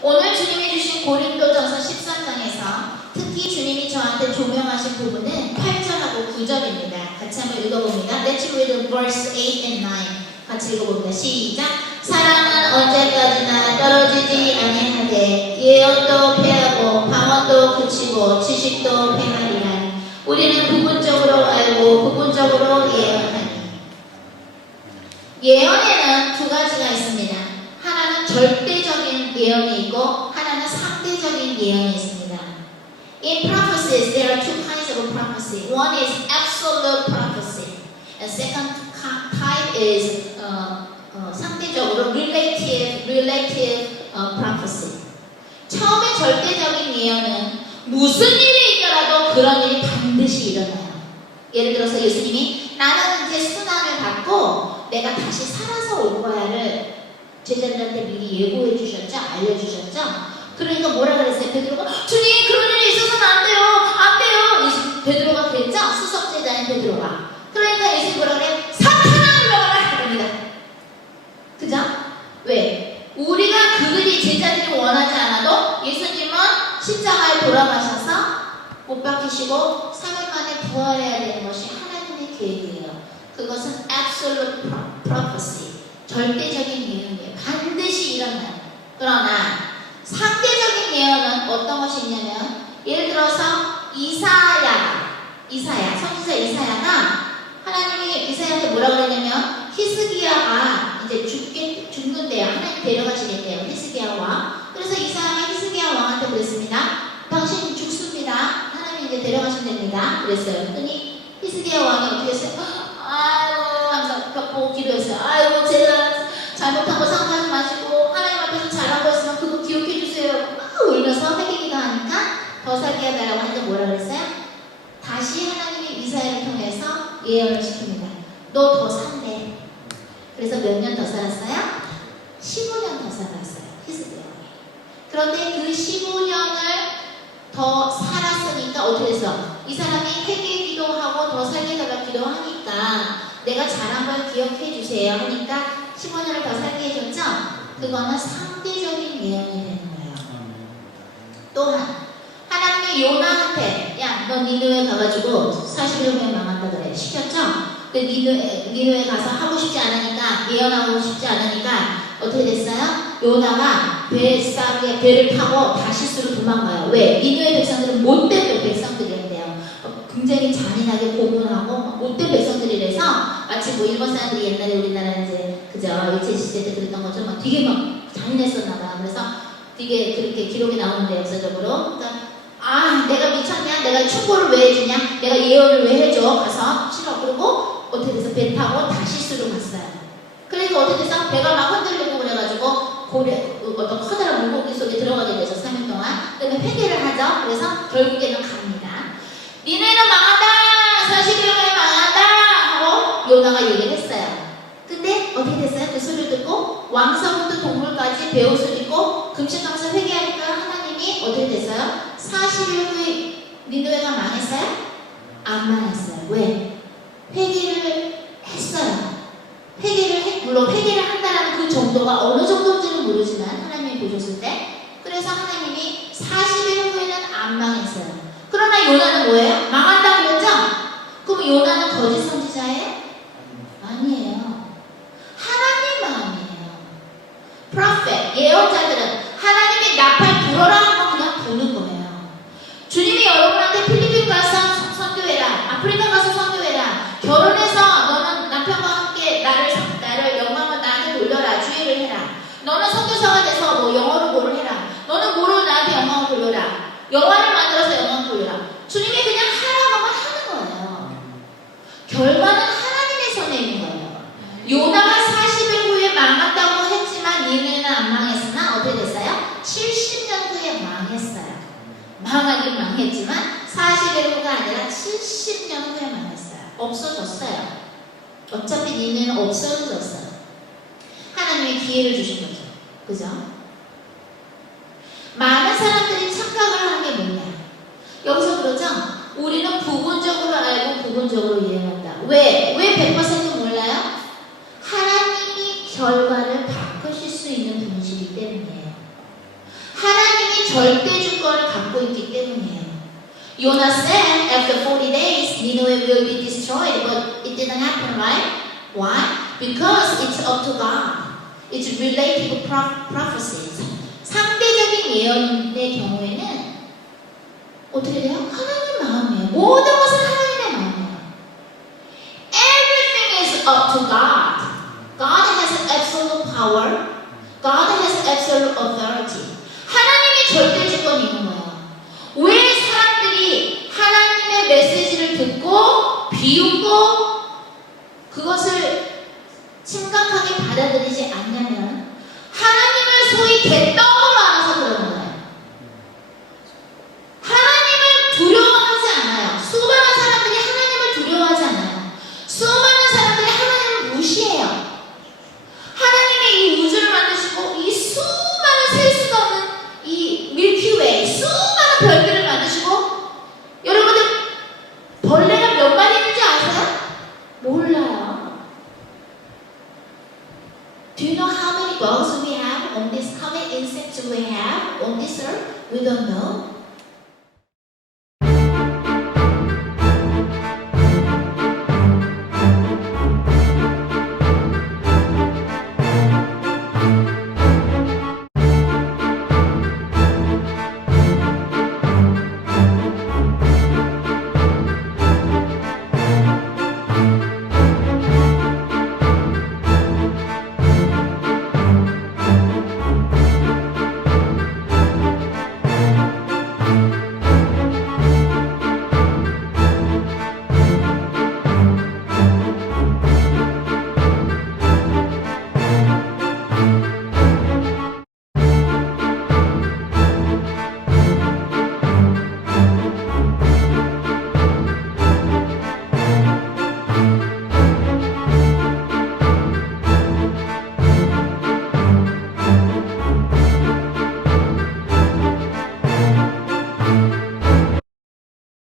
오늘 주님이 주신 고린도전서 13장에서 특히 주님이 저한테 조명하신 부분은 8절하고 9절입니다. 같이 한번 읽어봅니다. Let's read verse 8 and 9. 같이 읽어봅니다. 시작. 사랑은 언제까지나 떨어지지 아니하되 예언도 패하고 방언도 그치고 지식도 패하리라. 우리는 부분적으로 알고 부분적으로 예언하니. 예언에는 두 가지가 있습니다. 하나는 절대적인 예언이 있고 하나는 상대적인 예언이 있습니다. In prophecies, there are two kinds of prophecy. One is absolute prophecy, and second type is 상대적으로 relative prophecy. 처음에 절대적인 예언은 무슨 일이 있더라도 그런 일이 반드시 일어나요. 예를 들어서 예수님이 나는 이제 순환을 받고 내가 다시 살아서 올 거야를 제자들한테 미리 예고해 주셨죠? 알려주셨죠? 그러니까 뭐라 그랬어요? 베드로가 주님 그런 일이 있어서는 안 돼요. 안 돼요. 베드로가 그랬죠? 수석제자인 베드로가. 그러니까 예수님 뭐라 그래? 사탄아 물러가라 그럽니다. 그죠? 왜? 우리가 그들이 제자들이 원하지 않아도 예수님은 십자가에 돌아가셔서 못 박히시고 3일 만에 부활해야 되는 것이 하나님의 계획이에요. 그것은 absolute prophecy, 절대적인 예언이에요. 반드시 일어나요. 그러나 상대적인 예언은 어떤 것이 있냐면 예를 들어서 이사야 선지자 이사야가 하나님이 이사야한테 뭐라고 그랬냐면 히스기야가 이제 죽는데요. 하나님 데려가시겠대요. 히스기야 왕. 그래서 이사야가 히스기야 왕한테 그랬습니다. 당신 죽습니다. 하나님 이제 데려가신답니다. 그랬어요. 그랬더니 히스기야 왕이 어떻게 했어요? 아이고 항상 벽보고 기도했어요. 아이고 제가 잘못한 거 생각하지 마시고 하나님 앞에서 잘한 거 있으면 그거 기억해 주세요. 막 울면서 회개기도 하니까 더 살게 해달라고 하는데 뭐라 그랬어요? 다시 하나님이 이사야를 통해서 예언을 시킵니다. 너 더 산대. 그래서 몇 년 더 살았어요? 15년 더 살았어요. 히스기야. 그런데 그 15년을 더 살았으니까 어떻게 됐어? 이 사람이 회개 기도하고 더 살게 해달라고 기도하니까 내가 잘한 걸 기억해 주세요 하니까 15년을 더 살게 해줬죠? 그거는 상대적인 예언이 되는 거예요. 또한 하나님이 요나한테 야, 너 니느웨 가가지고 40일후에 망한다 그래. 시켰죠? 근데 니느웨 가서 하고 싶지 않으니까 예언하고 싶지 않으니까 어떻게 됐어요? 요나가 배를 타고 다시스로 도망가요. 왜? 니느웨 백성들은 못된 백성들이었대요. 굉장히 잔인하게 고문하고 못된 백성들이라서 마치 뭐 일본 사람들이 옛날에 우리나라 이제 그죠? 일제시대 때 그랬던 것처럼 되게 막 잔인했었나봐. 그래서 되게 그렇게 기록이 나오는데 역사적으로. 그러니까 내가 미쳤냐? 내가 충고를 왜 해주냐? 내가 예언을 왜 해줘? 가서 싫어. 그리고 어떻게 돼서 배 타고 다시스로 갔어요. 그래서 어떻게 돼서 배가 막 흔들리고 그래가지고 어떤 커다란 물고기 속에 들어가게 돼서 3일 동안. 그다음에 회개를 하죠. 그래서 결국에는 갑니다. 니네는 망한다! 40일 후에 망한다! 하고 요나가 얘기를 했어요. 근데 어떻게 됐어요? 그 소리를 듣고 왕서부터 동물까지 베옷을 입고 금식하면서 회개하니까 하나님이 어떻게 됐어요? 40일 후에 니느웨가 망했어요? 안 망했어요. 왜? 회개를 했어요. 물론 회개를 한다는 그 정도가 어느 정도인지는 모르지만 하나님이 보셨을 때 그래서 하나님이 40일 후에는 안 망했어요. 그러나 요나는 뭐예요? 망한다고 그랬죠? 그럼 요나는 거짓 선지자예요? 아니에요. 하나님 마음이에요. 프로페트, 예언자들은 하나님이 나팔 불어라 하면 그냥 부는 거예요. 주님이 여러분한테 필리핀 가서 선교해라, 아프리카 가서 선교해라, 결혼해서 너는 남편과 함께 나를 영광을 나한테 돌려라, 주의를 해라. 너는 선교사가 돼서 뭐 영어로 뭐를 해라. 너는 뭐로 나한테 영광을 돌려라. 영화를 만들어서 영광을 돌려라. 주님이 그냥 하라고 하면 하는 거예요. 결과는 하나님의 손에 있는 거예요. 요나가 40일 후에 망한다고 했지만 니네는 안 망했으나 어떻게 됐어요? 70년 후에 망했어요. 망하긴 망했지만 40일 후가 아니라 70년 후에 망했어요. 없어졌어요. 어차피 니네는 없어졌어요. 하나님이 기회를 주신 거죠. 그죠? 많은 사람들이 착각을 하는 게 뭐냐? 여기서 그러죠? 우리는 부분적으로 알고 부분적으로 이해한다. 왜 100% 몰라요? 하나님이 결과를 바꾸실 수 있는 분이시기 때문이에요. 절대 주권을 갖고 있기 때문이에요. Jonah said after 40 days Nineveh will be destroyed, but it didn't happen, right? Why? Because it's up to God. It's relative prophecies. 상대적인 예언의 경우에는 어떻게 돼요? 하나님 마음이에요. 모든 것은 하나님의 마음이에요. Everything is up to God. God has absolute power. God has absolute authority. 하나님이 절대 주권이 있는 거예요. 왜 사람들이 하나님의 메시지를 듣고 비웃고 그것을 심각하게 받아들이지 않냐면 하나님을 소위 개떡으로 알아서 그러는 거예요. 하나님을 두려워하지 않아요. 수많은 사람들이 하나님을 두려워하지 않아요. 수많은 사람들이 하나님을 무시해요. 하나님이 이 우주를 만드시고 이 수많은 셀 수가 없는 이 밀키웨이 수많은 별들을 만드시고 여러분들 벌레가 몇 마리 있는지 아세요? 몰라요. Do you know how many bugs we have on this, how many insects we have on this earth? We don't know.